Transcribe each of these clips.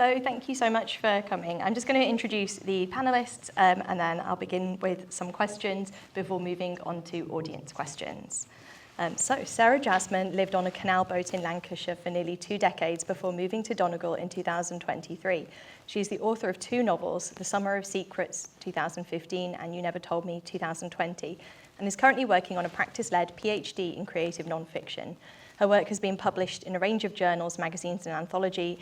Hello, thank you so much for coming. I'm just going to introduce the panellists and then I'll begin with some questions before moving on to audience questions. So Sarah Jasmon lived on a canal boat in Lancashire for nearly 2 decades before moving to Donegal in 2023. She's the author of 2 novels, The Summer of Secrets 2015 and You Never Told Me 2020, and is currently working on a practice-led PhD in creative non-fiction. Her work has been published in a range of journals, magazines and anthologies,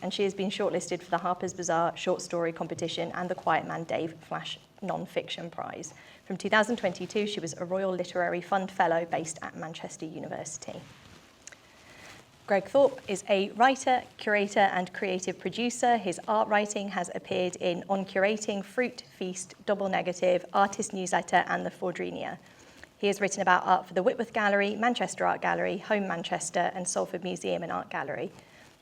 and she has been shortlisted for the Harper's Bazaar short story competition and the Quiet Man Dave Flash Non-Fiction Prize. From 2022, she was a Royal Literary Fund Fellow based at Manchester University. Greg Thorpe is a writer, curator, and creative producer. His art writing has appeared in On Curating, Fruit, Feast, Double Negative, Artist Newsletter, and The Fordrinia. He has written about art for the Whitworth Gallery, Manchester Art Gallery, Home Manchester, and Salford Museum and Art Gallery.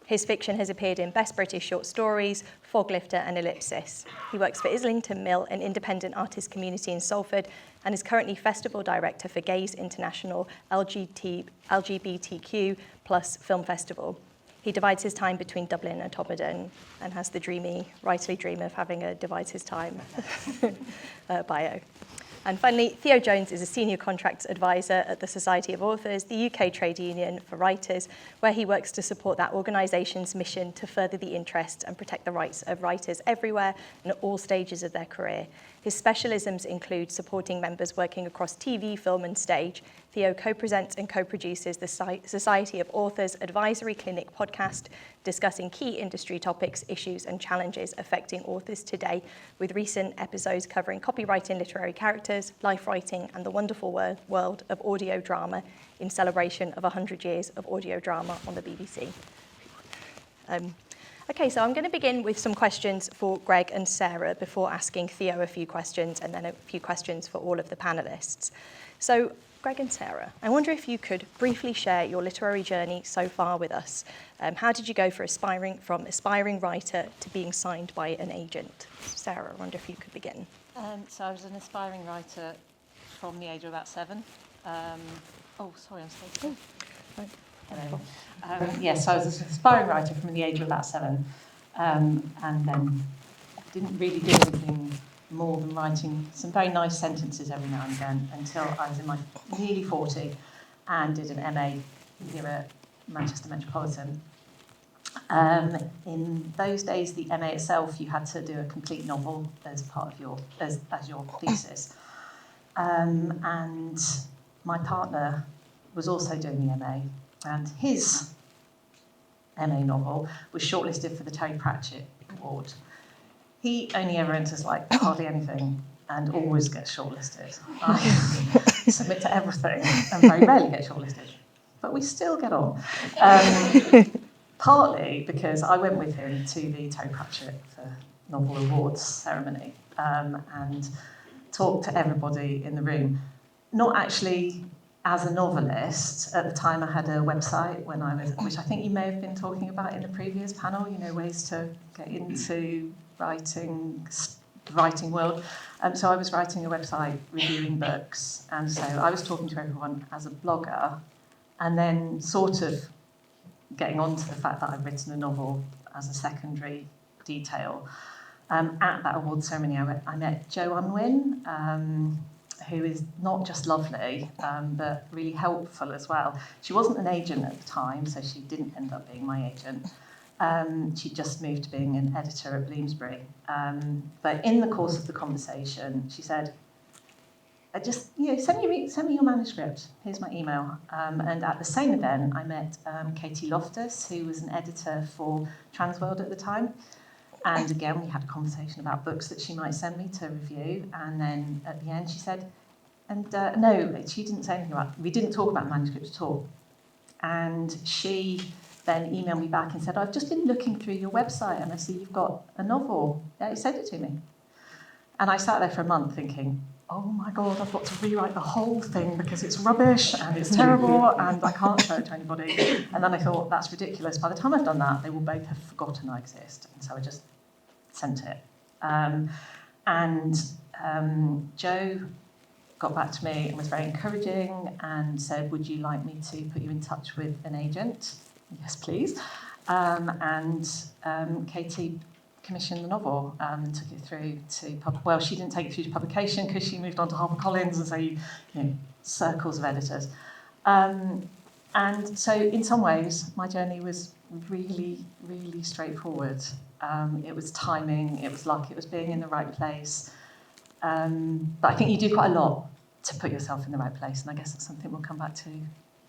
His fiction has appeared in Best British Short Stories, Foglifter, and Ellipsis. He works for Islington Mill, an independent artist community in Salford, and is currently festival director for Gaze International LGBTQ+ Film Festival. He divides his time between Dublin and Tobodden and has the rightly dream of having a divides his time bio. And finally, Theo Jones is a senior contracts advisor at the Society of Authors, the UK trade union for writers, where he works to support that organisation's mission to further the interests and protect the rights of writers everywhere and at all stages of their career. His specialisms include supporting members working across TV, film and stage. Theo co-presents and co-produces the Society of Authors Advisory Clinic podcast, discussing key industry topics, issues and challenges affecting authors today, with recent episodes covering copyright in literary characters, life writing and the wonderful world of audio drama in celebration of 100 years of audio drama on the BBC. Okay, so I'm going to begin with some questions for Greg and Sarah before asking Theo a few questions and then a few questions for all of the panellists. So, Greg and Sarah, I wonder if you could briefly share your literary journey so far with us. How did you go from aspiring writer to being signed by an agent? Sarah, I wonder if you could begin. So I was an aspiring writer from the age of about 7. I'm supposed to. Yes, I was an aspiring writer from the age of about 7, and then didn't really do anything more than writing some very nice sentences every now and again until I was in my nearly 40 and did an MA here at Manchester Metropolitan. In those days, the MA itself, you had to do a complete novel as part of your thesis, and my partner was also doing the MA, and his MA novel was shortlisted for the Terry Pratchett Award. He only ever enters like hardly anything and always gets shortlisted. I submit to everything and very rarely get shortlisted, but we still get on. Partly because I went with him to the Terry Pratchett Novel Awards ceremony and talked to everybody in the room. Not actually as a novelist. At the time I had a website which I think you may have been talking about in the previous panel, ways to get into the writing world. So I was writing a website reviewing books, and so I was talking to everyone as a blogger and then sort of getting on to the fact that I'd written a novel as a secondary detail. At that award ceremony I met Jo Unwin, who is not just lovely, but really helpful as well. She wasn't an agent at the time, so she didn't end up being my agent. She just moved to being an editor at Bloomsbury. But in the course of the conversation, she said, send me your manuscript. Here's my email. And at the same event, I met Katie Loftus, who was an editor for Transworld at the time. And again, we had a conversation about books that she might send me to review. And then at the end, she said, no, she didn't say anything we didn't talk about manuscripts at all. And she then emailed me back and said, I've just been looking through your website and I see you've got a novel. Yeah, you sent it to me. And I sat there for a month thinking, oh my God, I've got to rewrite the whole thing because it's rubbish and it's terrible and I can't show it to anybody. And then I thought, that's ridiculous. By the time I've done that, they will both have forgotten I exist. And so I just sent it. Jo got back to me and was very encouraging and said, would you like me to put you in touch with an agent? Yes, please. and Katie commissioned the novel and took it through to well, she didn't take it through to publication because she moved on to HarperCollins, and so you know, circles of editors. And so in some ways, my journey was really, really straightforward. It was timing, it was luck, it was being in the right place. But I think you do quite a lot to put yourself in the right place, and I guess that's something we'll come back to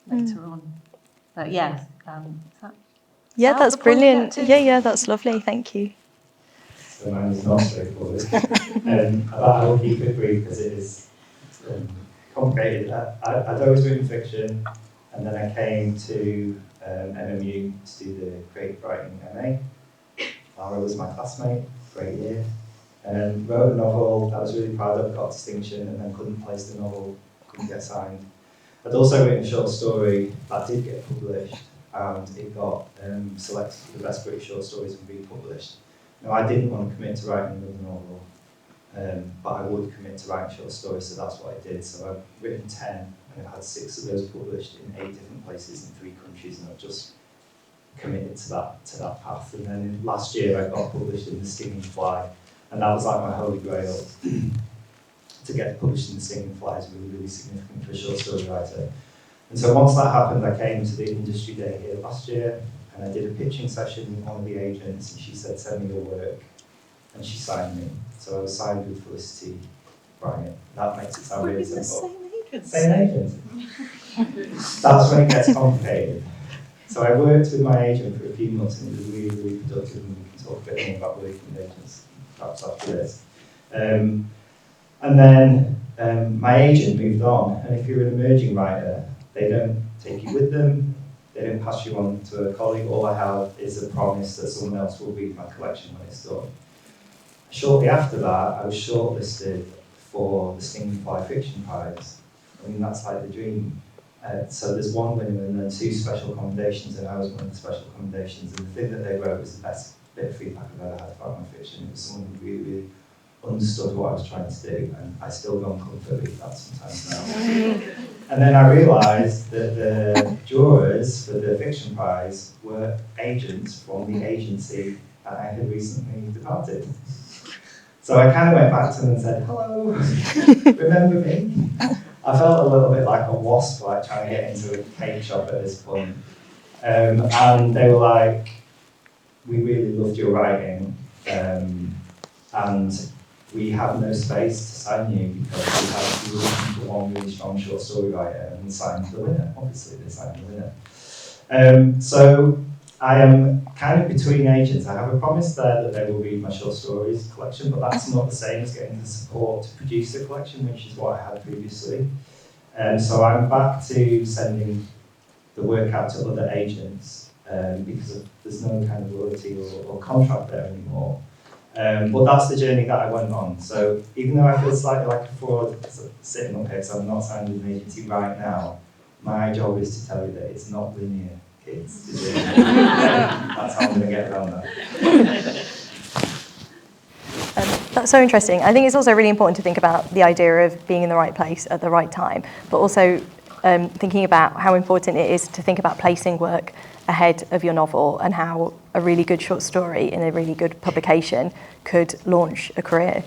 later on. But yeah, that's brilliant. Yeah, that's lovely. Thank you. So mine is not straightforward. But I will keep it brief because it is complicated. I'd always written fiction, and then I came to MMU to do the creative writing MA. Lara was my classmate, great year. Wrote a novel I was really proud of, got distinction, and then couldn't place the novel, couldn't get signed. I'd also written a short story that did get published, and it got selected for the best British short stories and republished. Now, I didn't want to commit to writing another novel, but I would commit to writing short stories, so that's what I did. So I've written 10, and I've had 6 of those published in 8 different places in 3 countries, and I've just committed to that path. And then last year I got published in The Stinging Fly, and that was like my holy grail. To get published in The Stinging Fly is really, really significant for a short story writer. And so once that happened, I came to the industry day here last year, and I did a pitching session with one of the agents, and she said, "Send me your work," and she signed me. So I was signed with Felicity Bryant. That makes it sound really simple. Same agent. That's when it gets complicated. So I worked with my agent for a few months, and it was really, really productive, and we can talk a bit more about working with agents perhaps after this. And then my agent moved on, and if you're an emerging writer, they don't take you with them, they don't pass you on to a colleague. All I have is a promise that someone else will read my collection when it's done. Shortly after that, I was shortlisted for the Stinging Fly Fiction Prize. I mean, that's like the dream. So there's 1 winner and then 2 special commendations, and I was one of the special commendations. And the thing that they wrote was the best bit of feedback I've ever had about my fiction. It was someone who really, really understood what I was trying to do, and I still go uncomfortable with that sometimes now. And then I realised that the jurors for the fiction prize were agents from the agency that I had recently departed. So I kind of went back to them and said, "Hello, remember me?" I felt a little bit like a wasp, like trying to get into a cake shop at this point. And they were like, "We really loved your writing, and we have no space to sign you because we were looking for one really strong short story writer, and we signed the winner." Obviously, they signed the winner. So I am kind of between agents. I have a promise there that they will read my short stories collection, but that's not the same as getting the support to produce a collection, which is what I had previously. So I'm back to sending the work out to other agents because there's no kind of loyalty or contract there anymore. But that's the journey that I went on. So even though I feel slightly like a fraud sitting up here, so I'm not signed with an agency right now, my job is to tell you that it's not linear, kids. The journey. That's how I'm going to get around that. That's so interesting. I think it's also really important to think about the idea of being in the right place at the right time, but also thinking about how important it is to think about placing work ahead of your novel, and how a really good short story in a really good publication could launch a career.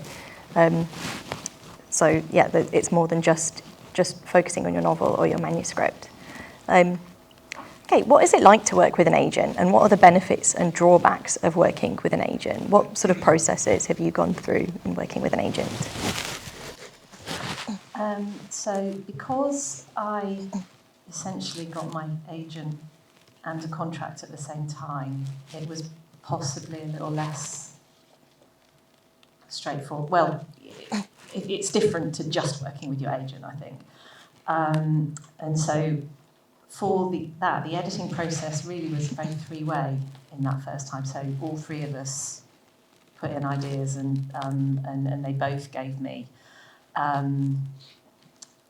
So yeah, it's more than just focusing on your novel or your manuscript. Okay, what is it like to work with an agent, and what are the benefits and drawbacks of working with an agent? What sort of processes have you gone through in working with an agent? So because I essentially got my agent and a contract at the same time, it was possibly a little less straightforward. Well, it's different to just working with your agent, I think. And so for the editing process really was very 3-way in that first time. So all 3 of us put in ideas, and they both gave me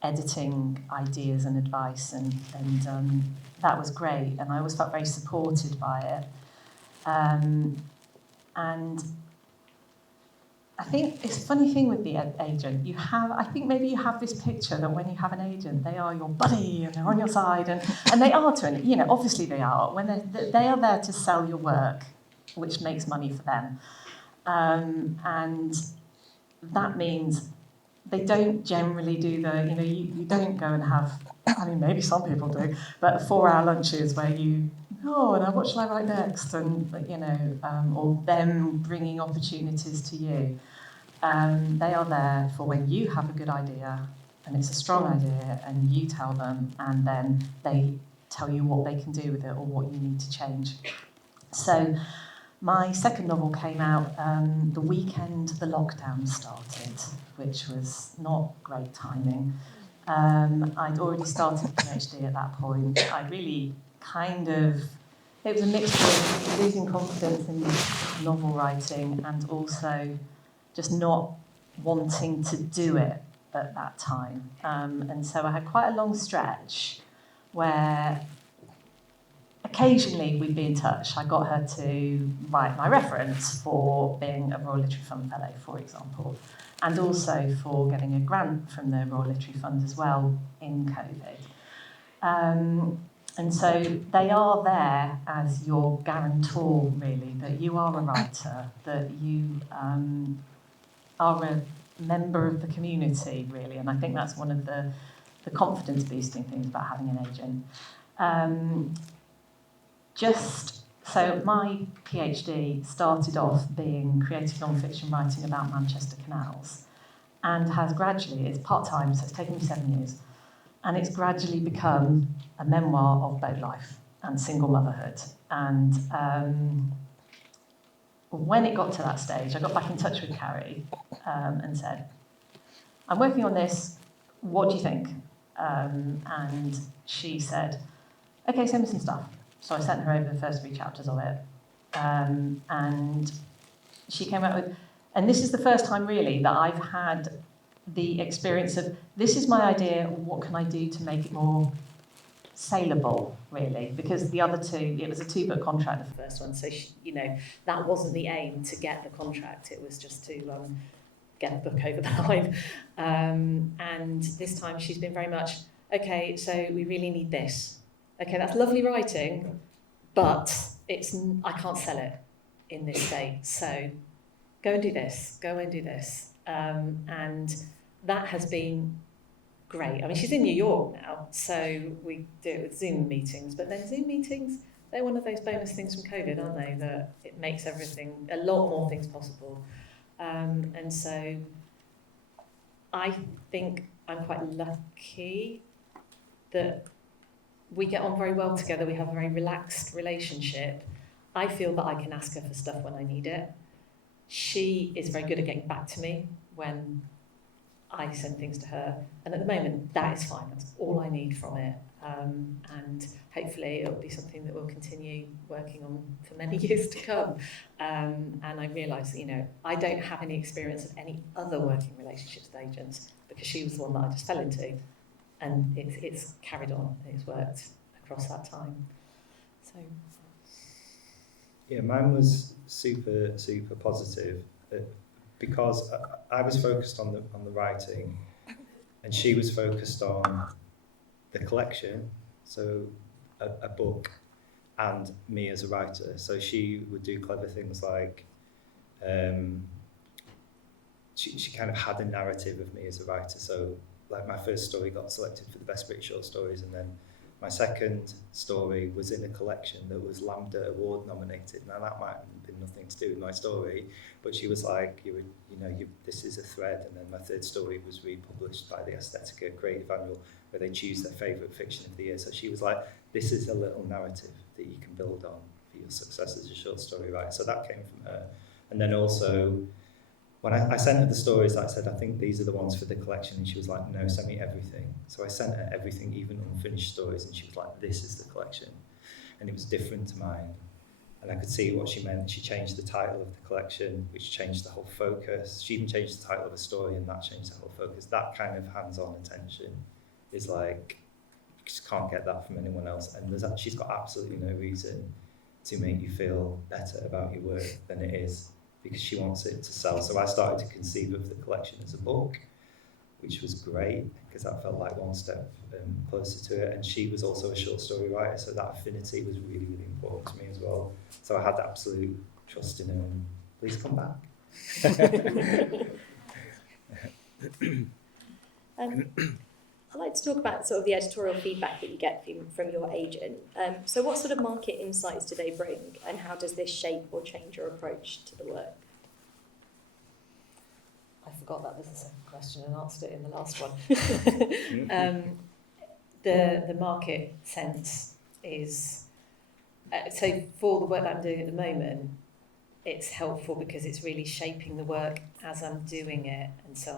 editing ideas and advice, and that was great, and I always felt very supported by it. And I think it's a funny thing with the agent. I think maybe you have this picture that when you have an agent, they are your buddy and they're on your side, and they are obviously they are. When they are there to sell your work, which makes money for them, and that means they don't generally do you don't go and have, I mean, maybe some people do, but 4-hour lunches where now what shall I write next? And, or them bringing opportunities to you. They are there for when you have a good idea, and it's a strong idea, and you tell them, and then they tell you what they can do with it or what you need to change. So my second novel came out the weekend the lockdown started, which was not great timing. I'd already started a PhD at that point. I really it was a mixture of losing confidence in novel writing and also just not wanting to do it at that time. And so I had quite a long stretch where occasionally we'd be in touch. I got her to write my reference for being a Royal Literary Fund Fellow, for example, and also for getting a grant from the Royal Literary Fund as well in COVID. And so they are there as your guarantor, really, that you are a writer, that you are a member of the community, really. And I think that's one of the confidence-boosting things about having an agent. So my PhD started off being creative non-fiction writing about Manchester canals, and has gradually, it's part-time, so it's taken me 7 years, and it's gradually become a memoir of boat life and single motherhood. And when it got to that stage, I got back in touch with Carrie and said, I'm working on this, what do you think? And she said, okay, send me some stuff. So I sent her over the first 3 chapters of it. And she came out with, and this is the first time really that I've had the experience of, this is my idea, what can I do to make it more saleable, really? Because the other two, it was a 2-book contract, the first one, so that wasn't the aim to get the contract, it was just to get the book over the line. And this time she's been very much, okay, so we really need this. Okay, that's lovely writing, but I can't sell it in this state, so go and do this, and that has been great. I mean, she's in New York now, so we do it with Zoom meetings, but then Zoom meetings, they're one of those bonus things from COVID, aren't they, that it makes a lot more things possible. And so I think I'm quite lucky that we get on very well together, we have a very relaxed relationship. I feel that I can ask her for stuff when I need it. She is very good at getting back to me when I send things to her, and at the moment that is fine, that's all I need from it, and hopefully it'll be something that we'll continue working on for many years to come. And I realise that I don't have any experience of any other working relationships with agents, because she was the one that I just fell into, and it's carried on, it's worked across that time. So yeah, mine was super positive, because I was focused on the writing, and she was focused on the collection, so a book, and me as a writer. So she would do clever things like she kind of had a narrative of me as a writer. So like my first story got selected for the Best British Short Stories, and then my second story was in a collection that was Lambda Award nominated. Now that might have been nothing to do with my story, but she was like, this is a thread. And then my third story was republished by the Aesthetica Creative Annual, where they choose their favourite fiction of the year. So she was like, this is a little narrative that you can build on for your success as a short story writer. So that came from her. And then also, when I sent her the stories, I said, I think these are the ones for the collection. And she was like, no, send me everything. So I sent her everything, even unfinished stories. And she was like, this is the collection. And it was different to mine. And I could see what she meant. She changed the title of the collection, which changed the whole focus. She even changed the title of a story, and that changed the whole focus. That kind of hands-on attention is like, you just can't get that from anyone else. And she's got absolutely no reason to make you feel better about your work than it is. because she wants it to sell. So I started to conceive of the collection as a book, which was great because that felt like one step closer to it. And she was also a short story writer, so that affinity was really, really important to me as well. So I had absolute trust in her. And please come back. I'd like to talk about sort of the editorial feedback that you get from your agent. So what sort of market insights do they bring, and how does this shape or change your approach to the work? I forgot that was the second question and answered it in the last one. The market sense is, so for the work that I'm doing at the moment, it's helpful because it's really shaping the work as I'm doing it. And so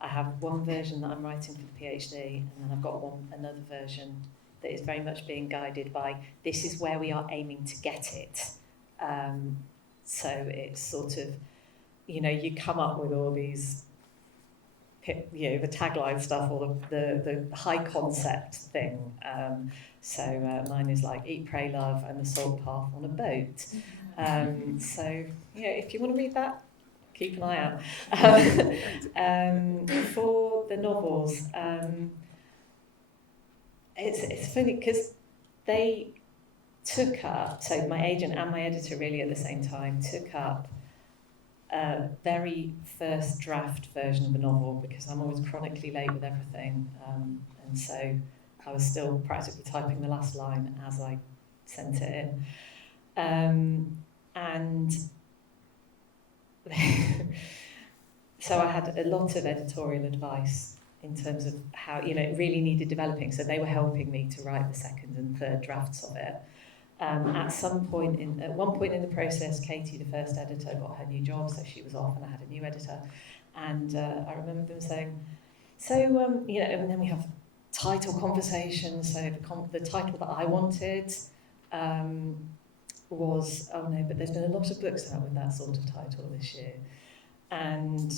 I have one version that I'm writing for the PhD, and then I've got another version that is very much being guided by, this is where we are aiming to get it. So it's sort of, you come up with all these, the tagline stuff or the high concept thing. So mine is like Eat, Pray, Love and the Salt Path on a Boat. So, if you want to read that, keep an eye out. For the novels, it's funny because they took up, so my agent and my editor really at the same time took up a very first draft version of the novel, because I'm always chronically late with everything, and so I was still practically typing the last line as I sent it in. And so I had a lot of editorial advice in terms of how, it really needed developing. So they were helping me to write the second and third drafts of it. At one point in the process, Katie, the first editor, got her new job, so she was off, and I had a new editor. And I remember them saying, and then we have title conversations. So the title that I wanted was, oh no, but there's been a lot of books out with that sort of title this year. And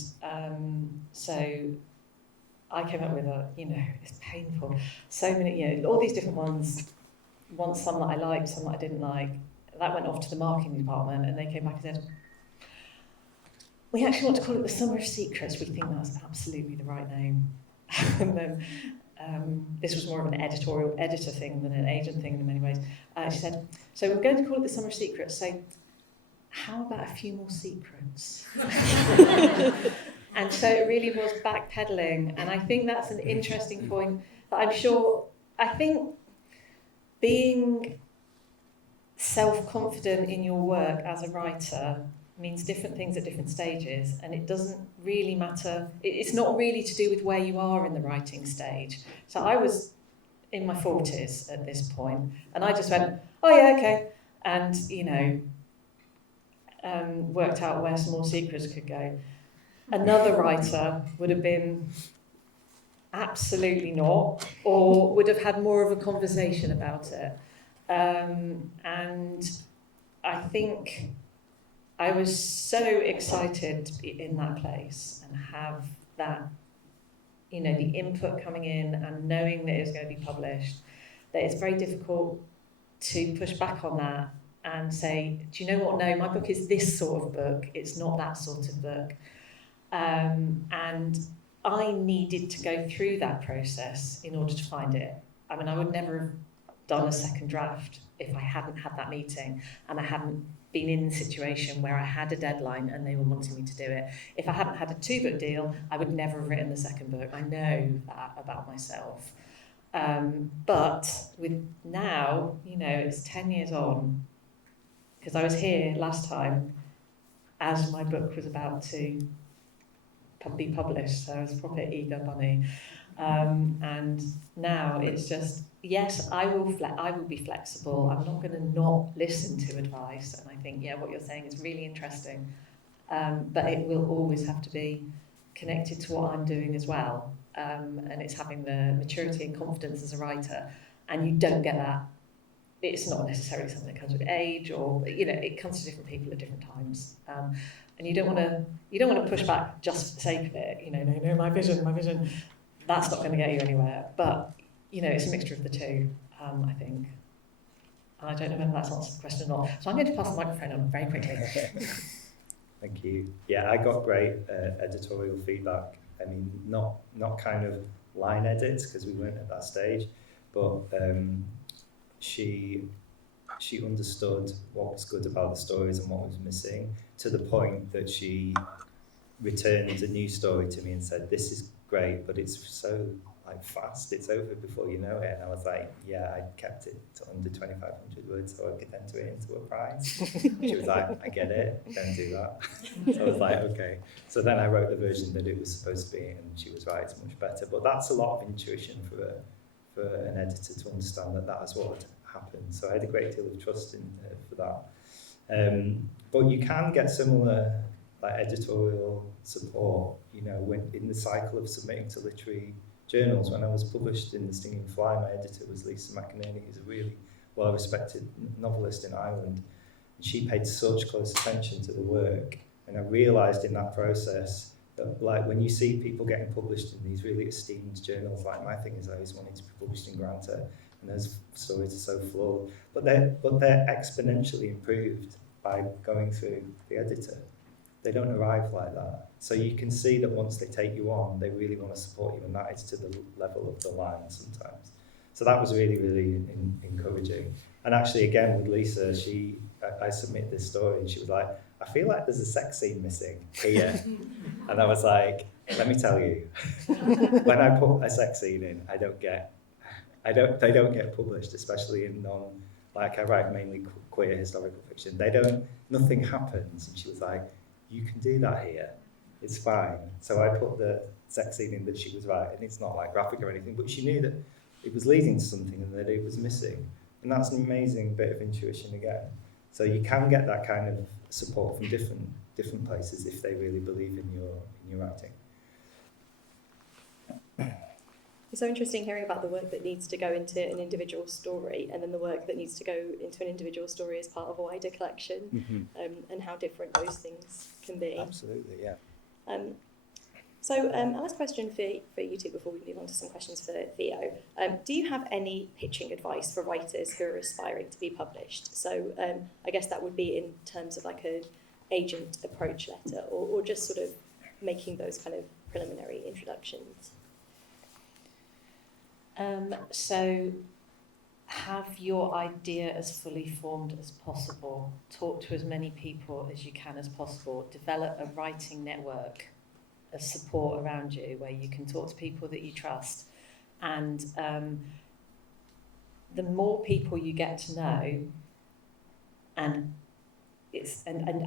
so I came up with it's painful. So many, all these different ones, some that I liked, some that I didn't like. That went off to the marketing department, and they came back and said, we actually want to call it The Summer of Secrets. We think that's absolutely the right name. And then this was more of an editor thing than an agent thing in many ways. She said, so we're going to call it The Summer of Secrets, so how about a few more secrets? And so it really was backpedaling, and I think that's an interesting point that I think being self-confident in your work as a writer means different things at different stages, and it doesn't really matter. It's not really to do with where you are in the writing stage. So I was in my 40s at this point, and I just went, oh yeah, okay, and worked out where some more secrets could go. Another writer would have been absolutely not, or would have had more of a conversation about it. And I think I was so excited to be in that place and have that, the input coming in and knowing that it was going to be published, that it's very difficult to push back on that and say, do you know what, no, my book is this sort of book, it's not that sort of book. And I needed to go through that process in order to find it. I mean, I would never have done a second draft if I hadn't had that meeting and I hadn't been in the situation where I had a deadline and they were wanting me to do it. If I hadn't had a 2-book deal, I would never have written the second book. I know that about myself. But with now, it's 10 years on, because I was here last time as my book was about to be published, so I was probably an eager bunny. And now it's just, yes, I will be flexible. I'm not going to not listen to advice. And I think, what you're saying is really interesting. But it will always have to be connected to what I'm doing as well. And it's having the maturity and confidence as a writer. And you don't get that. It's not necessarily something that comes with age, or it comes to different people at different times. And you don't want to push back just for the sake of it. No, my vision. That's not going to get you anywhere. But it's a mixture of the two, I think. And I don't know whether that's answered the question or not. So I'm going to pass the microphone on very quickly. Thank you. Yeah, I got great editorial feedback. I mean, not kind of line edits, because we weren't at that stage, but she understood what was good about the stories and what was missing, to the point that she returned a new story to me and said, "This is great, but it's so like fast, it's over before you know it." And I was like, "Yeah, I kept it to under 2,500 words so I could enter it into a prize." She was like, "I get it, don't do that." So I was like, "Okay." So then I wrote the version that it was supposed to be, and she was right, it's much better. But that's a lot of intuition for an editor to understand that that is what would happen. So I had a great deal of trust in her for that. But you can get similar like editorial support, you know, when in the cycle of submitting to literary journals. When I was published in The Stinging Fly, my editor was Lisa McInerney, who's a really well-respected novelist in Ireland. And she paid such close attention to the work. And I realised in that process that, like, when you see people getting published in these really esteemed journals, like my thing is I always wanted to be published in Granta, and those stories are so flawed, but they're exponentially improved by going through the editor. They don't arrive like that. So you can see that once they take you on, they really want to support you, and that is to the level of the line sometimes. So that was really, really encouraging. And actually, again, with Lisa, I submitted this story, and she was like, "I feel like there's a sex scene missing here." And I was like, "Let me tell you, when I put a sex scene in, they don't get published, especially in I write mainly queer historical fiction. Nothing happens." And she was like, "You can do that here, it's fine." So I put the sex scene in that she was right, and it's not like graphic or anything, but she knew that it was leading to something and that it was missing. And that's an amazing bit of intuition again. So you can get that kind of support from different places if they really believe in your writing. It's so interesting hearing about the work that needs to go into an individual story, and then the work that needs to go into an individual story as part of a wider collection, and how different those things can be. Absolutely, yeah. So last question for you two before we move on to some questions for Theo. Do you have any pitching advice for writers who are aspiring to be published? So I guess that would be in terms of like an agent approach letter, or just sort of making those kind of preliminary introductions. So have your idea as fully formed as possible. Talk to as many people as you can as possible. Develop a writing network of support around you where you can talk to people that you trust. And the more people you get to know and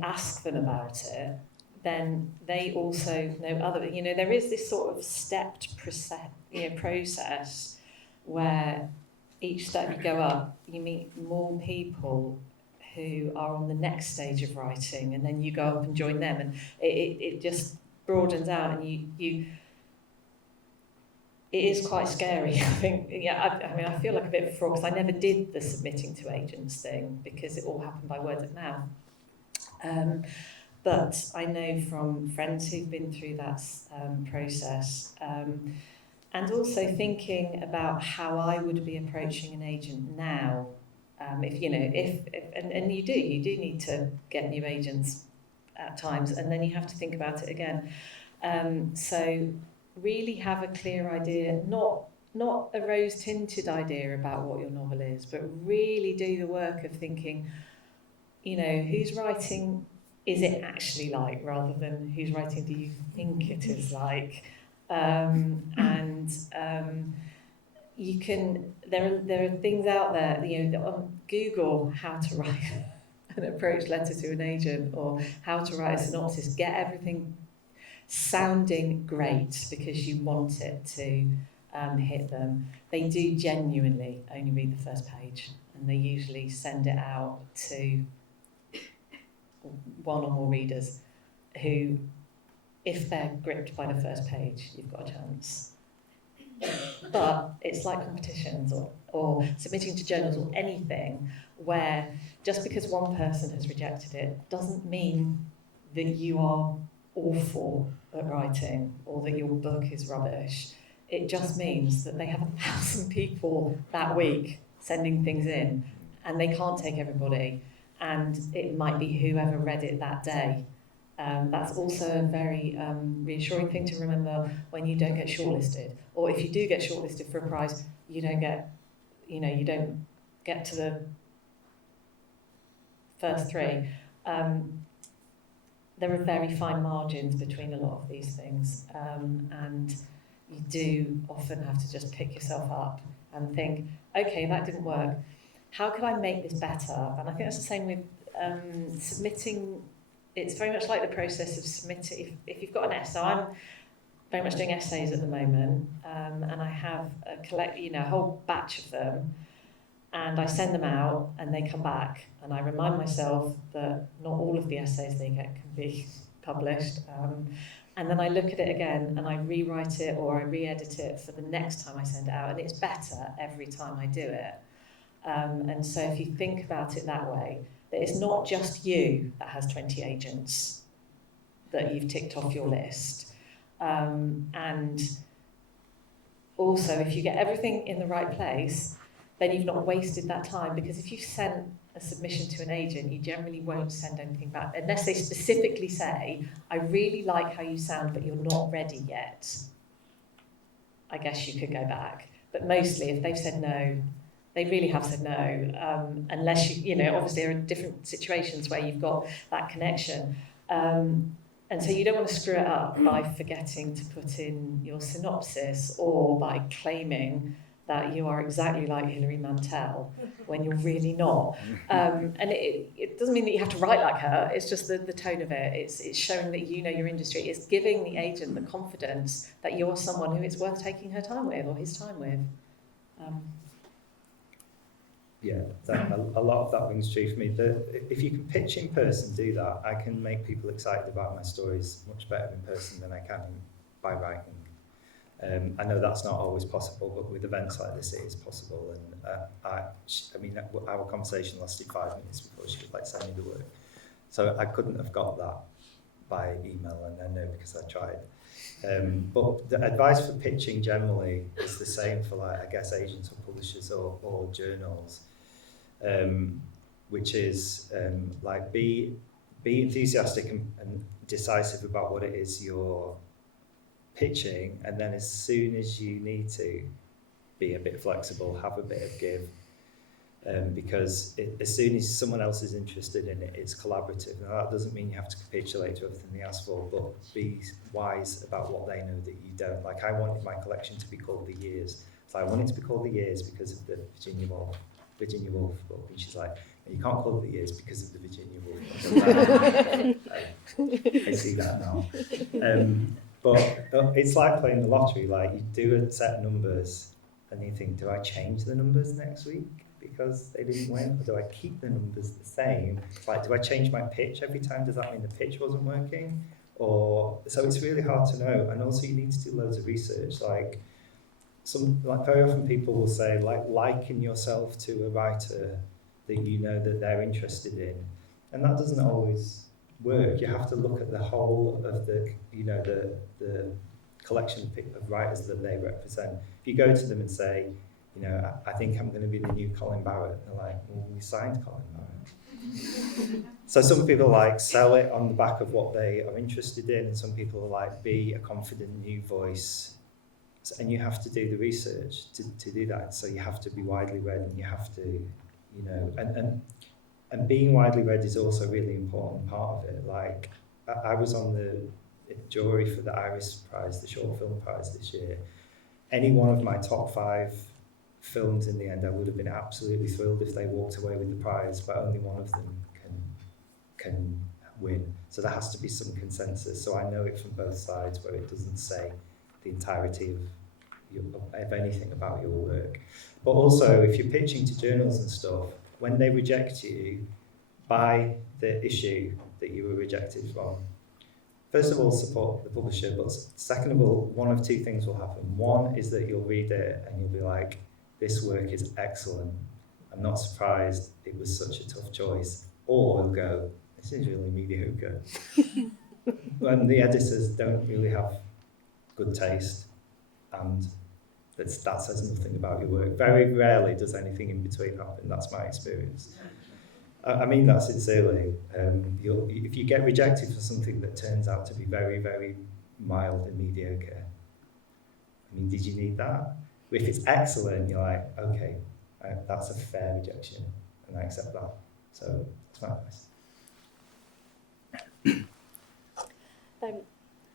ask them about it, then they also know other. You know, there is this sort of stepped process where each step you go up, you meet more people who are on the next stage of writing, and then you go up and join them, and it just broadens out, and you it is quite scary. I think, I mean, I feel like a bit of a fraud because I never did the submitting to agents thing because it all happened by word of mouth. But I know from friends who've been through that process, and also thinking about how I would be approaching an agent now. If you do need to get new agents at times, and then you have to think about it again. So really have a clear idea, not a rose-tinted idea about what your novel is, but really do the work of thinking, whose writing is it actually like, rather than whose writing do you think it is like. You can. There are things out there. On Google how to write an approach letter to an agent, or how to write a synopsis. Get everything sounding great because you want it to hit them. They do genuinely only read the first page, and they usually send it out to one or more readers who, if they're gripped by the first page, you've got a chance. But it's like competitions or submitting to journals or anything where just because one person has rejected it doesn't mean that you are awful at writing or that your book is rubbish. It just means that they have 1,000 people that week sending things in, and they can't take everybody, and it might be whoever read it that day. That's also a very reassuring thing to remember when you don't get shortlisted, or if you do get shortlisted for a prize, you don't get to the first three. There are very fine margins between a lot of these things, and you do often have to just pick yourself up and think, okay, that didn't work. How could I make this better? And I think that's the same with submitting. It's very much like the process of submitting. If you've got an essay, I'm very much doing essays at the moment, and I have a whole batch of them, and I send them out, and they come back, and I remind myself that not all of the essays they get can be published, and then I look at it again, and I rewrite it or I re-edit it for the next time I send it out, and it's better every time I do it. And so if you think about it that way, that it's not just you that has 20 agents that you've ticked off your list. And also, if you get everything in the right place, then you've not wasted that time, because if you sent a submission to an agent, you generally won't send anything back, unless they specifically say, I really like how you sound, but you're not ready yet. I guess you could go back. But mostly, if they've said no, they really have said no, unless obviously there are different situations where you've got that connection. And so you don't want to screw it up by forgetting to put in your synopsis, or by claiming that you are exactly like Hilary Mantel when you're really not. And it doesn't mean that you have to write like her, it's just the tone of it. It's showing that you know your industry. It's giving the agent the confidence that you're someone who it's worth taking her time with, or his time with. Yeah, a lot of that rings true for me. If you can pitch in person, do that. I can make people excited about my stories much better in person than I can by writing. I know that's not always possible, but with events like this, it is possible. And our conversation lasted 5 minutes before she was like sending the work. So I couldn't have got that by email, and I know because I tried. But the advice for pitching generally is the same for, like, I guess, agents or publishers or journals, which is like be enthusiastic and decisive about what it is you're pitching, and then as soon as you need to, be a bit flexible, have a bit of give, because as soon as someone else is interested in it, it's collaborative. Now, that doesn't mean you have to capitulate to everything they ask for, but be wise about what they know that you don't. Like, I wanted my collection to be called The Years, so I wanted it to be called The Years because of the Virginia Woolf book, and she's like, you can't call it The Years because of the Virginia Woolf. I see that now. But it's like playing the lottery. Like, you do a set of numbers and you think, do I change the numbers next week because they didn't win, or do I keep the numbers the same? Like, do I change my pitch every time? Does that mean the pitch wasn't working? So it's really hard to know. And also, you need to do loads of research. Like very often people will say, like, liken yourself to a writer that you know that they're interested in, and that doesn't always work. You have to look at the whole of the collection of writers that they represent. If you go to them and say, I think I'm going to be the new Colin Barrett, they're like, well, we signed Colin Barrett. So some people like sell it on the back of what they are interested in, and some people are like, be a confident new voice. And you have to do the research to do that. So you have to be widely read, and you have to, and being widely read is also a really important part of it. Like, I was on the jury for the Iris Prize, the short film prize this year. Any one of my top 5 films in the end, I would have been absolutely thrilled if they walked away with the prize, but only one of them can win. So there has to be some consensus. So I know it from both sides, where it doesn't say the entirety of anything about your work. But also, if you're pitching to journals and stuff, when they reject you, by the issue that you were rejected from, first of all, support the publisher, but second of all, one of 2 things will happen. One is that you'll read it and you'll be like, this work is excellent. I'm not surprised it was such a tough choice. Or you'll go, this is really mediocre. When the editors don't really have good taste, and that says nothing about your work. Very rarely does anything in between happen. That's my experience. I mean that sincerely. If you get rejected for something that turns out to be very, very mild and mediocre, I mean, did you need that? If it's excellent, you're like, okay, that's a fair rejection, and I accept that. So it's my advice.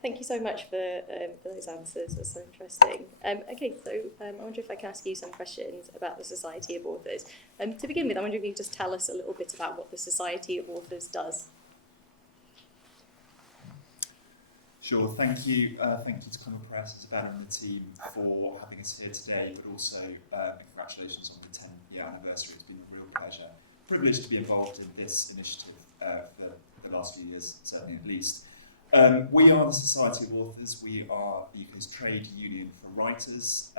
Thank you so much for those answers. That's so interesting. Okay, so I wonder if I can ask you some questions about the Society of Authors. To begin with, I wonder if you could just tell us a little bit about what the Society of Authors does. Sure, thank you. Thank you to Canal Press, Isabella and the team for having us here today, but also congratulations on the 10-year anniversary. It's been a real pleasure, privilege to be involved in this initiative for the last few years, certainly at least. We are the Society of Authors. We are the UK's trade union for writers,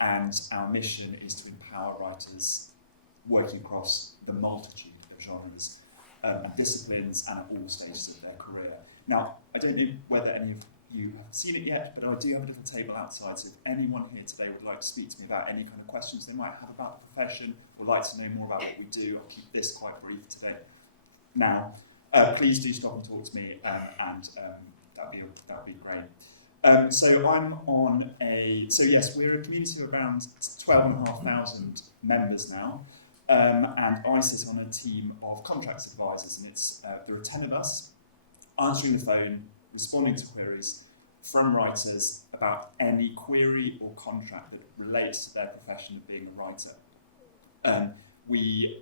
and our mission is to empower writers working across the multitude of genres and disciplines and at all stages of their career. Now, I don't know whether any of you have seen it yet, but I do have a little table outside, so if anyone here today would like to speak to me about any kind of questions they might have about the profession or like to know more about what we do, I'll keep this quite brief today. Now, please do stop and talk to me, and that would be great. So I'm on yes, we're a community of around 12,500 members now, and I sit on a team of contracts advisors, and there are 10 of us, answering the phone, responding to queries from writers about any query or contract that relates to their profession of being a writer. We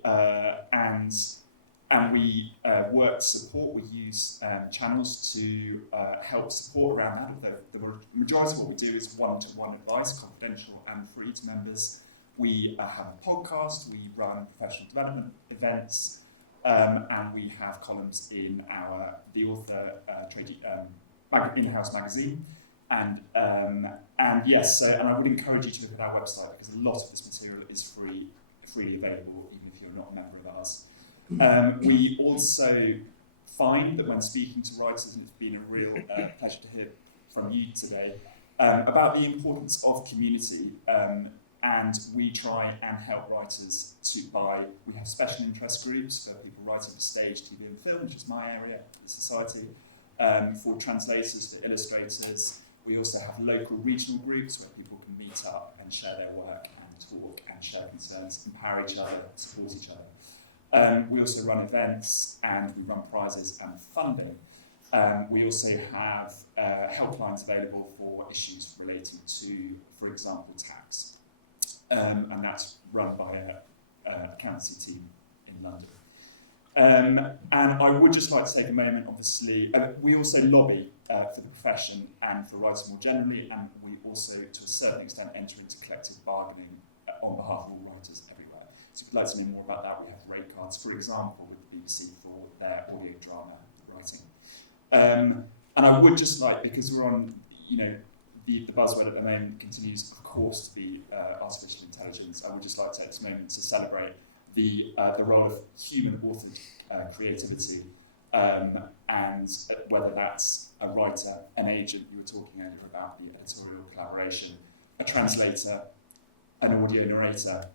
work to support. We use channels to help support around that. The majority of what we do is one-to-one advice, confidential and free to members. We have a podcast. We run professional development events. And we have columns in the author in-house magazine, and yes, and I would encourage you to look at our website because a lot of this material is freely available, even if you're not a member of ours. We also find that when speaking to writers, and it's been a real pleasure to hear from you today, about the importance of community. And we try and help writers we have special interest groups for people writing for stage, TV and film, which is my area, the Society, for translators, for illustrators. We also have local regional groups where people can meet up and share their work and talk and share concerns, empower each other, support each other. We also run events and we run prizes and funding. We also have helplines available for issues related to, for example, tax. And that's run by an accountancy team in London. And I would just like to take a moment, obviously, we also lobby for the profession and for writing more generally, and we also, to a certain extent, enter into collective bargaining on behalf of all writers everywhere. So if you'd like to know more about that, we have rate cards, for example, with the BBC for their audio drama writing. And I would just like, because we're on, the buzzword at the moment continues, of course, to be artificial intelligence. I would just like to take this moment to celebrate the role of human-authored creativity, and whether that's a writer, an agent, you were talking earlier about the editorial collaboration, a translator, an audio narrator,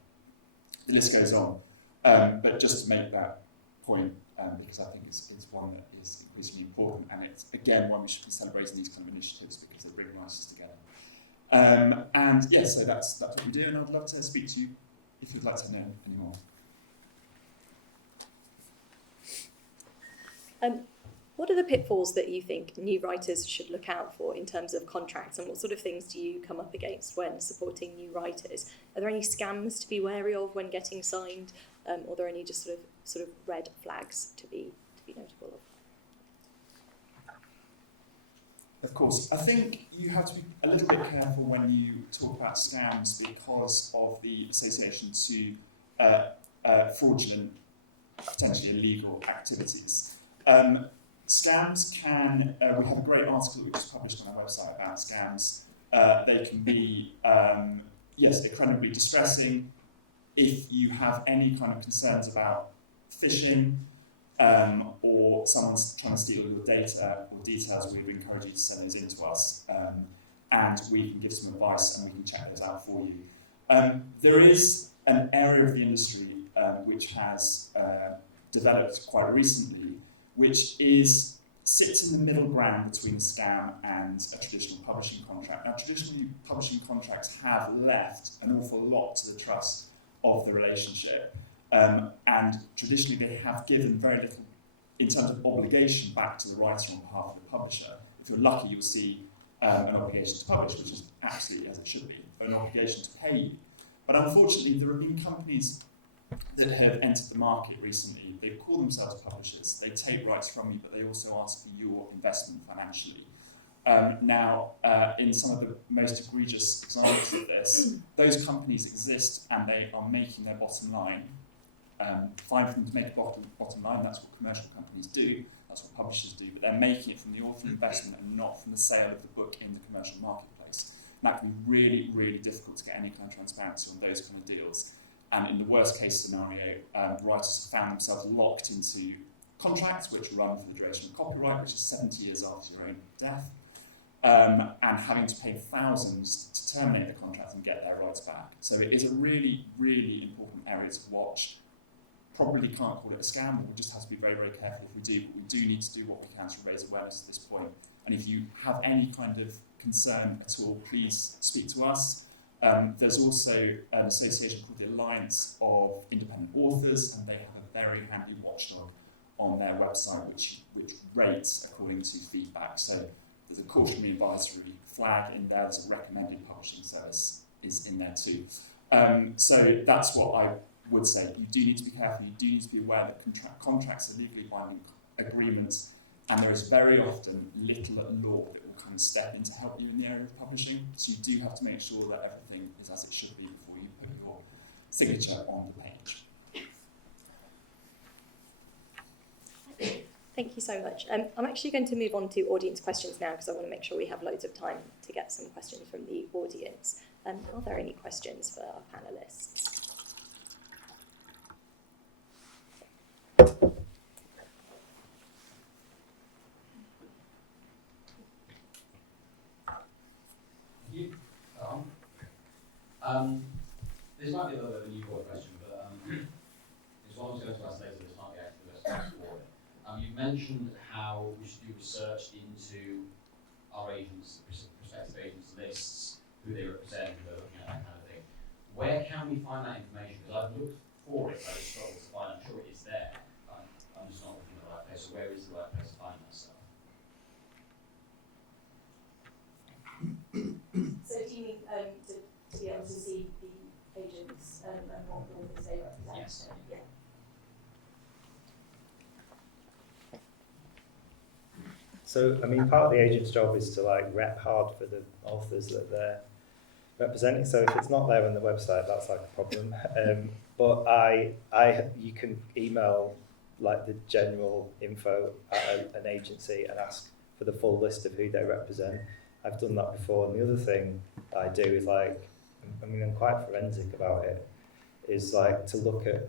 the list goes on. But just to make that point, because I think it's one that is increasingly important, and it's, again, one we should be celebrating these kind of initiatives because they bring writers together. And yes, so that's what we do, and I'd love to speak to you if you'd like to know any more. What are the pitfalls that you think new writers should look out for in terms of contracts, and what sort of things do you come up against when supporting new writers? Are there any scams to be wary of when getting signed, or are there any just sort of red flags to be notable of? Of course, I think you have to be a little bit careful when you talk about scams because of the association to fraudulent, potentially illegal activities. Scams can, we have a great article that we just published on our website about scams. They can be, yes, incredibly distressing. If you have any kind of concerns about phishing or someone's trying to steal your data or details, we would encourage you to send those in to us and we can give some advice and we can check those out for you. There is an area of the industry which has developed quite recently, which sits in the middle ground between a scam and a traditional publishing contract. Now, traditionally, publishing contracts have left an awful lot to the trust of the relationship, and traditionally they have given very little in terms of obligation back to the writer on behalf of the publisher. If you're lucky, you'll see an obligation to publish, which is absolutely as it should be, an obligation to pay you. But unfortunately, there have been companies that have entered the market recently. They call themselves publishers. They take rights from you, but they also ask for your investment financially. Now, in some of the most egregious examples of this, those companies exist and they are making their bottom line. Fine for them to make a bottom line, that's what commercial companies do, that's what publishers do, but they're making it from the author investment and not from the sale of the book in the commercial marketplace. And that can be really, really difficult to get any kind of transparency on those kind of deals. And in the worst case scenario, writers have found themselves locked into contracts which run for the duration of copyright, which is 70 years after your own death, and having to pay thousands to terminate the contract and get their rights back. So it is a really, really important area to watch. Probably can't call it a scam, but we just have to be very, very careful if we do. But we do need to do what we can to raise awareness at this point. And if you have any kind of concern at all, please speak to us. There's also an association called the Alliance of Independent Authors, and they have a very handy watchdog on their website which rates according to feedback. So there's a cautionary advisory flag in there, there's a recommended publishing service is in there too. So that's what I would say. You do need to be careful, you do need to be aware that contracts are legally binding agreements, and there is very often little at law that will kind of step in to help you in the area of publishing. So you do have to make sure that everything is as it should be before you put your signature on the page. Thank you so much. I'm actually going to move on to audience questions now because I want to make sure we have loads of time to get some questions from the audience. Are there any questions for our panellists? This might be a little bit of a new question, but it's one I was going to ask later. This might be actually the best for it. You've mentioned how we should do research into our agents, prospective agents' lists, who they represent, who they're looking at, that kind of thing. Where can we find that information? Because I've looked for it, I just struggle to find. I'm sure it's there. I'm just not looking at the right place. So where is the right place to find that stuff? So do you mean to be able to see the agents and what authors they represent? Yes. Yeah. So, I mean, part of the agent's job is to like rep hard for the authors that they're representing. So if it's not there on the website, that's like a problem. But you can email like the general info at an agency and ask for the full list of who they represent. I've done that before. And the other thing I do is like, I mean, I'm quite forensic about it, is like to look at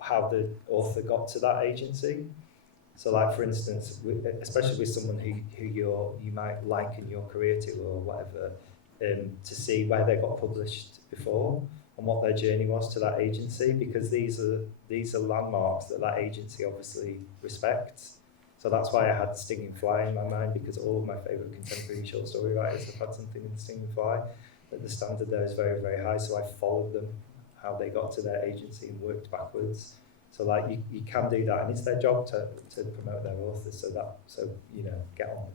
how the author got to that agency. So like, for instance, especially with someone who you might liken your career to or whatever, to see where they got published before and what their journey was to that agency, because these are landmarks that agency obviously respects. So that's why I had Stinging Fly in my mind, because all of my favourite contemporary short story writers have had something in Stinging Fly. But the standard there is very, very high, so I followed them, how they got to their agency and worked backwards. So like you can do that, and it's their job to promote their authors, so you know, get on them.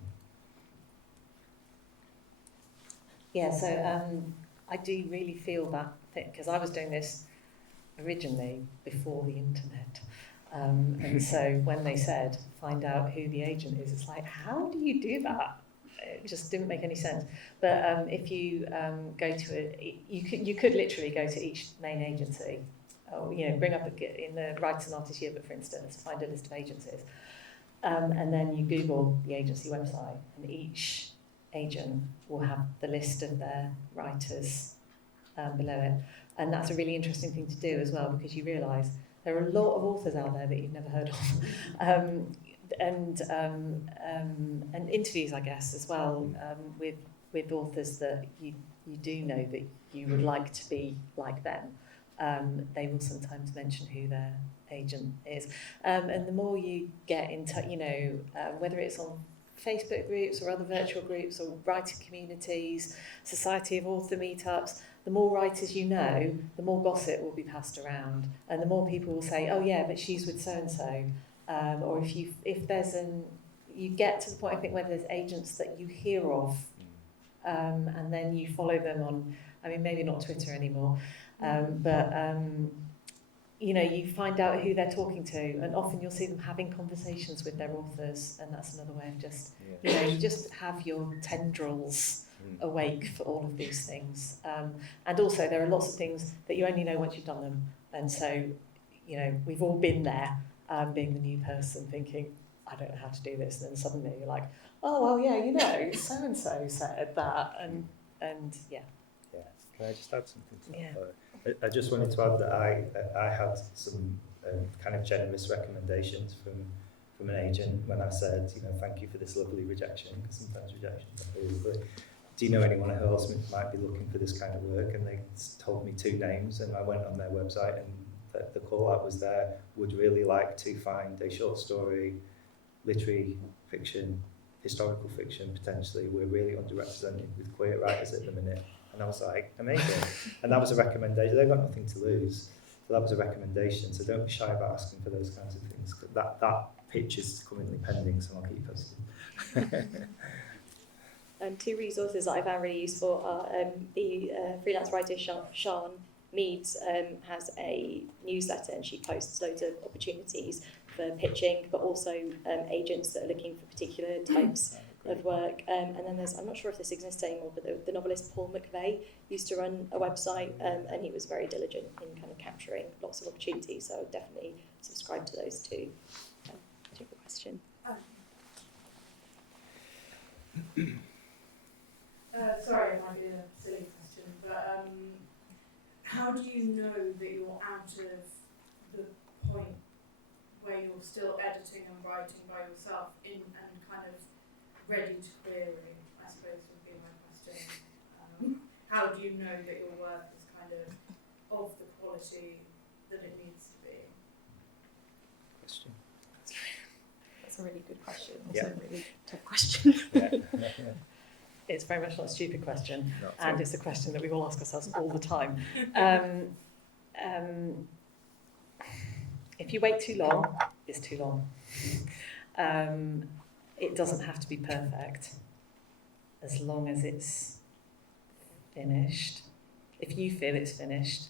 Yeah, so I do really feel that, because I was doing this originally before the internet. And so when they said, find out who the agent is, it's like, how do you do that? It just didn't make any sense. But if you go to you could literally go to each main agency, or bring up in the Writers and Artists Yearbook, for instance, find a list of agencies, and then you Google the agency website, and each agent will have the list of their writers below it. And that's a really interesting thing to do as well, because you realise there are a lot of authors out there that you've never heard of. And interviews, I guess, as well, with authors that you do know that you would like to be like them. they will sometimes mention who their agent is. And the more you get in touch, whether it's on Facebook groups or other virtual groups or writing communities, Society of Author meetups, the more writers you know, the more gossip will be passed around, and the more people will say, oh yeah, but she's with so-and-so. Or if there's you get to the point, I think, where there's agents that you hear of, and then you follow them on, I mean, maybe not Twitter anymore, you find out who they're talking to, and often you'll see them having conversations with their authors, and that's another way of just, you just have your tendrils awake for all of these things. And also there are lots of things that you only know once you've done them, and so, we've all been there, being the new person thinking, I don't know how to do this, and then suddenly you're like, oh, well, yeah, so-and-so said that, and yeah. Yeah, can I just add something to that? Yeah. I just wanted to add that I had some kind of generous recommendations from an agent when I said, thank you for this lovely rejection, because sometimes rejections are really good. Do you know anyone else who might be looking for this kind of work? And they told me 2 names, and I went on their website, and the call out was there, would really like to find a short story, literary fiction, historical fiction potentially. We're really underrepresented with queer writers at the minute. And I was like, amazing. And that was a recommendation. They've got nothing to lose. So that was a recommendation. So don't be shy about asking for those kinds of things. That pitch is currently pending, so I'll keep posted. 2 resources that I found really useful are the freelance writer Sian Meads has a newsletter, and she posts loads of opportunities for pitching, but also agents that are looking for particular types of work. And then I'm not sure if this exists anymore, but the novelist Paul McVeigh used to run a website, and he was very diligent in kind of capturing lots of opportunities, so I would definitely subscribe to those 2. Do you have a question? Sorry, it might be a silly question, but how do you know that you're out of the point where you're still editing and writing by yourself and kind of ready to query, I suppose would be my question. How do you know that your work is kind of the quality that it needs to be? Question. That's a really good question. Yeah. Also a really tough question. Yeah. It's very much not a stupid question, Not and so. it's a question that we all ask ourselves all the time. If you wait too long, it's too long. It doesn't have to be perfect, as long as it's finished. If you feel it's finished,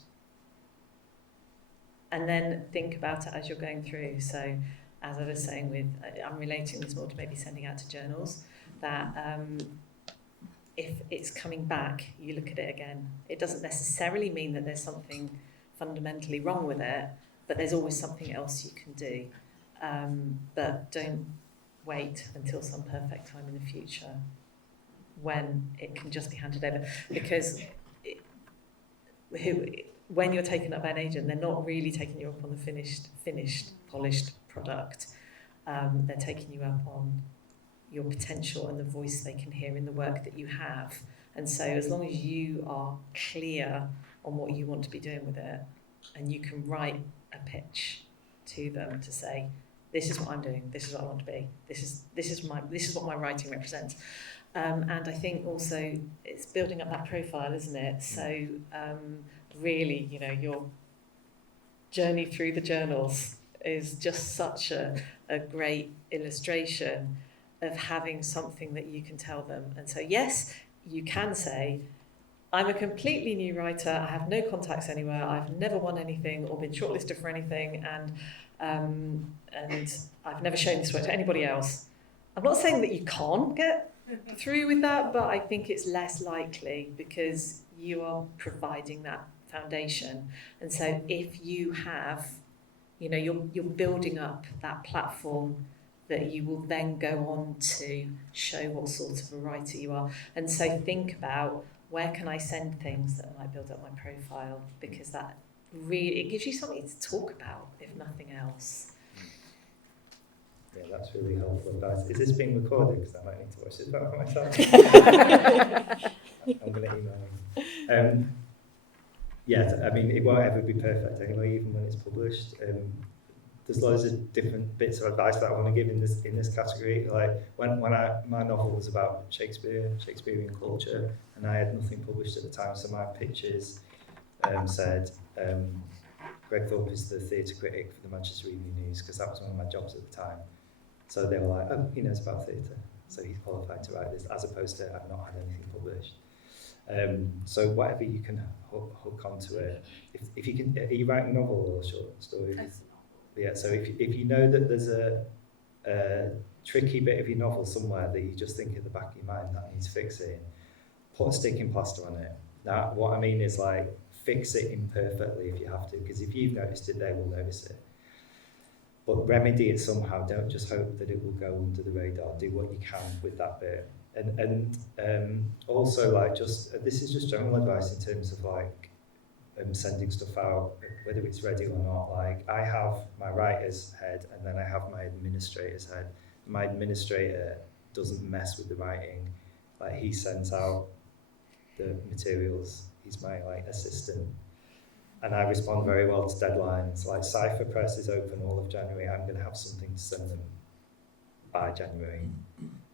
and then think about it as you're going through. So, as I was saying, I'm relating this more to maybe sending out to journals, that if it's coming back, you look at it again. It doesn't necessarily mean that there's something fundamentally wrong with it, but there's always something else you can do. But don't wait until some perfect time in the future when it can just be handed over. Because when you're taken up by an agent, they're not really taking you up on the finished, polished product. They're taking you up on your potential and the voice they can hear in the work that you have. And so as long as you are clear on what you want to be doing with it, and you can write a pitch to them to say, this is what I'm doing, this is what I want to be, this is what my writing represents. And I think also it's building up that profile, isn't it? So really, your journey through the journals is just such a great illustration of having something that you can tell them. And so yes, you can say, I'm a completely new writer, I have no contacts anywhere, I've never won anything or been shortlisted for anything, and I've never shown this work to anybody else. I'm not saying that you can't get through with that, but I think it's less likely because you are providing that foundation. And so if you have, you're building up that platform that you will then go on to show what sort of a writer you are. And so think about, where can I send things that might build up my profile? Because that really, it gives you something to talk about, if nothing else. Yeah, that's really helpful advice. Is this being recorded? Because I might need to watch this back for myself. I'm going to email you. I mean, it won't ever be perfect anyway, even when it's published. There's loads of different bits of advice that I want to give in this category. Like when my novel was about Shakespearean culture, and I had nothing published at the time, so my pitches said Greg Thorpe is the theatre critic for the Manchester Evening News, because that was one of my jobs at the time. So they were like, oh, he knows about theatre, so he's qualified to write this, as opposed to I've not had anything published. So whatever you can hook onto it. If you can, are you writing a novel or a short story? Yeah. So if you know that there's a tricky bit of your novel somewhere that you just think at the back of your mind that needs fixing, put a sticking plaster on it. Now, what I mean is like fix it imperfectly if you have to, because if you've noticed it, they will notice it. But remedy it somehow. Don't just hope that it will go under the radar. Do what you can with that bit. And also, like, this is just general advice in terms of like sending stuff out, whether it's ready or not. Like, I have my writer's head, and then I have my administrator's head. My administrator doesn't mess with the writing. Like, he sends out the materials. He's my like assistant, and I respond very well to deadlines. Like, Cypher Press is open all of January. I'm going to have something to send them by January.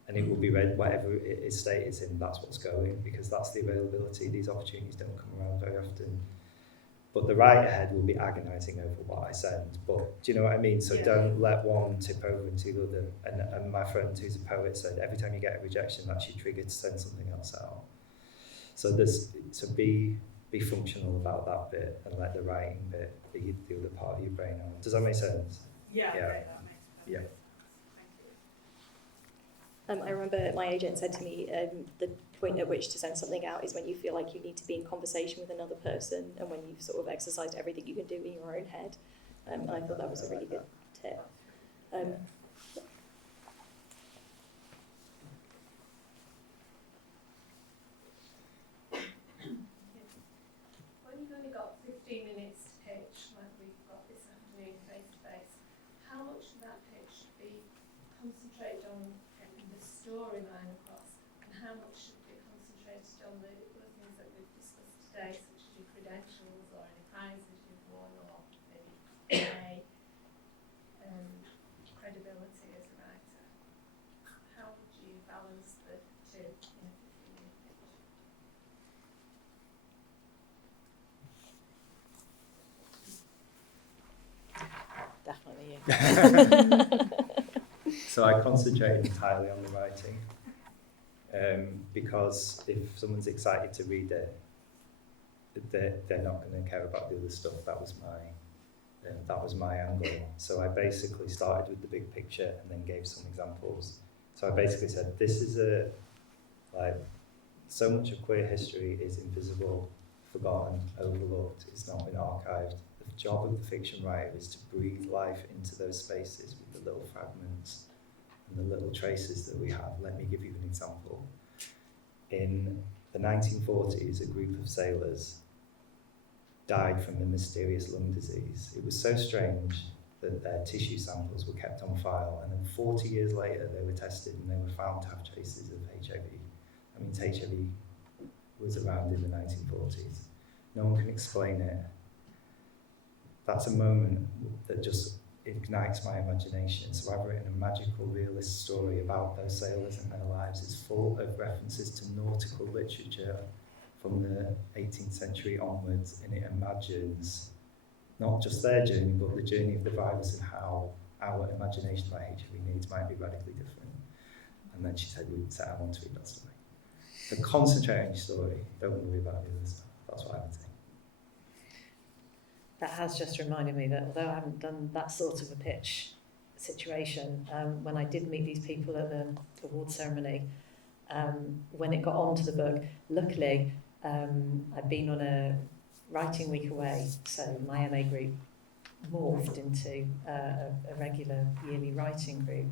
And it will be read, whatever state it's in, that's what's going, because that's the availability. These opportunities don't come around very often. But the writer head will be agonising over what I send. But do you know what I mean? So don't let one tip over into the other. And my friend who's a poet said, every time you get a rejection, that's your trigger to send something else out. So be functional about that bit, and let the writing bit be the other part of your brain on. Does that make sense? Yeah. Yeah. Okay, that makes sense. Yeah. I remember my agent said to me, the point at which to send something out is when you feel like you need to be in conversation with another person, and when you've sort of exercised everything you can do in your own head. And I thought that was a really good tip. When you've only got 15 minutes to pitch, like we've got this afternoon face-to-face, how much of that pitch should be concentrated on getting the storyline across, and how much should be concentrated on the other things that we've discussed today, such as your credentials or any prizes you've won, or maybe credibility as a writer? How would you balance the two in a 15-minute pitch? Definitely you. So I concentrate entirely on the writing, because if someone's excited to read it, they're not going to care about the other stuff. That was my angle. So I basically started with the big picture and then gave some examples. So I basically said, this is so much of queer history is invisible, forgotten, overlooked. It's not been archived. The job of the fiction writer is to breathe life into those spaces with the little fragments and the little traces that we have. Let me give you an example. In the 1940s, a group of sailors died from a mysterious lung disease. It was so strange that their tissue samples were kept on file, and then 40 years later they were tested and they were found to have traces of HIV. I mean, HIV was around in the 1940s. No one can explain it. That's a moment that just ignites my imagination. So I've written a magical realist story about those sailors and their lives. It's full of references to nautical literature from the 18th century onwards, and it imagines not just their journey, but the journey of the virus and how our imagination about HIV needs might be radically different. And then she said, we set out on to read that story. So concentrate on your story, don't worry about the other stuff. That's what I would say. That has just reminded me that although I haven't done that sort of a pitch situation, when I did meet these people at the award ceremony, when it got onto the book, luckily I'd been on a writing week away, so my MA group morphed into a regular yearly writing group,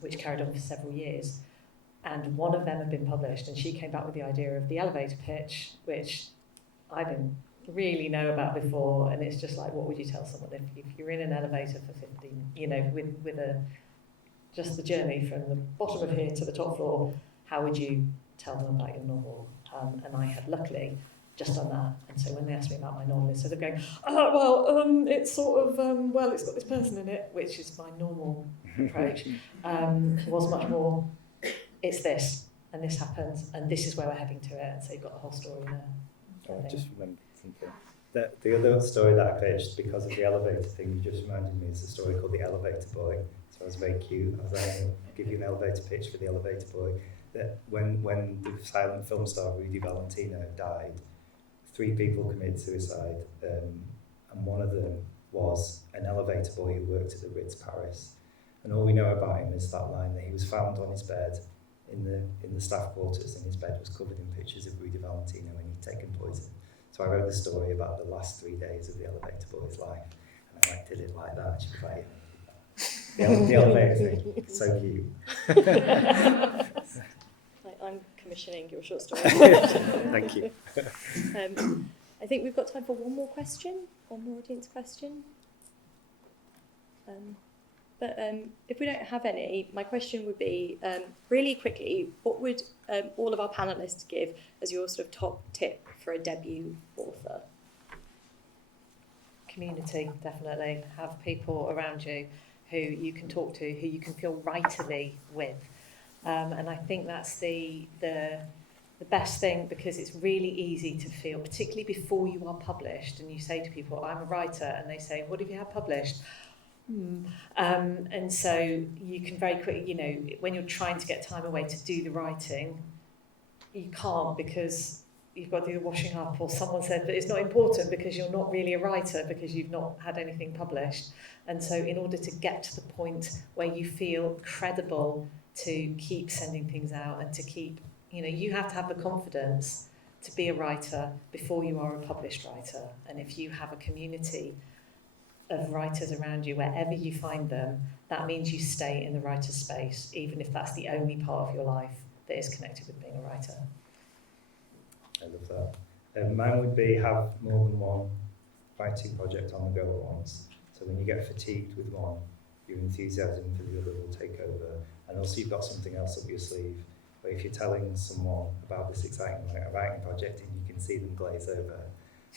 which carried on for several years. And one of them had been published, and she came back with the idea of the elevator pitch, which I didn't really know about before. And it's just like, what would you tell someone if you're in an elevator for 15, with just the journey from the bottom of here to the top floor, how would you tell them about your novel? And I had luckily just done that. And so when they ask me about my novel, instead of going, it's sort of, it's got this person in it, which is my normal approach, was much more, it's this, and this happens, and this is where we're heading to it. And so you've got the whole story there. I just remembered something. The other story that I pitched, because of the elevator thing, you just reminded me, is a story called The Elevator Boy. So I was very cute. I was like, I'll give you an elevator pitch for The Elevator Boy. That when the silent film star Rudy Valentino died, 3 people committed suicide, and one of them was an elevator boy who worked at the Ritz Paris. And all we know about him is that line that he was found on his bed in the staff quarters, and his bed was covered in pictures of Rudy Valentino and he'd taken poison. So I wrote the story about the last 3 days of the elevator boy's life, and I did it like that. She was like, the elevator thing, so cute. I'm commissioning your short story. Thank you. I think we've got time for one more audience question. But if we don't have any, my question would be, really quickly, what would all of our panellists give as your sort of top tip for a debut author? Community, definitely. Have people around you who you can talk to, who you can feel writerly with. And I think that's the best thing, because it's really easy to feel, particularly before you are published, and you say to people, I'm a writer, and they say, what have you had published? And so you can very quickly, when you're trying to get time away to do the writing, you can't, because you've got to do the washing up, or someone said that it's not important because you're not really a writer because you've not had anything published. And so in order to get to the point where you feel credible to keep sending things out and to keep, you have to have the confidence to be a writer before you are a published writer. And if you have a community of writers around you, wherever you find them, that means you stay in the writer's space, even if that's the only part of your life that is connected with being a writer. I love that. Mine would be have more than one writing project on the go at once. So when you get fatigued with one, your enthusiasm for the other will take over. And also you've got something else up your sleeve. But if you're telling someone about this exciting writing project and you can see them glaze over,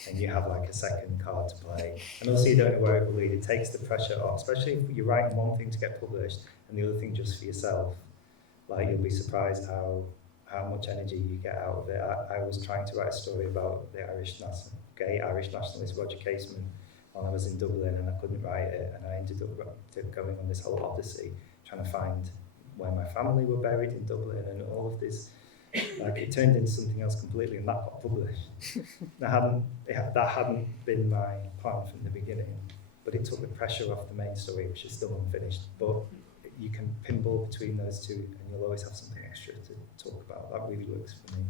and you have like a second card to play, and also you don't know where it will lead, it takes the pressure off, especially if you're writing one thing to get published and the other thing just for yourself. Like, you'll be surprised how much energy you get out of it. I was trying to write a story about the gay Irish nationalist Roger Casement while I was in Dublin, and I couldn't write it, and I ended up going on this whole odyssey trying to find where my family were buried in Dublin and all of this. Like, it turned into something else completely, and that got published. That hadn't been my plan from the beginning, but it took the pressure off the main story, which is still unfinished. But you can pinball between those two, and you'll always have something extra to talk about. That really works for me.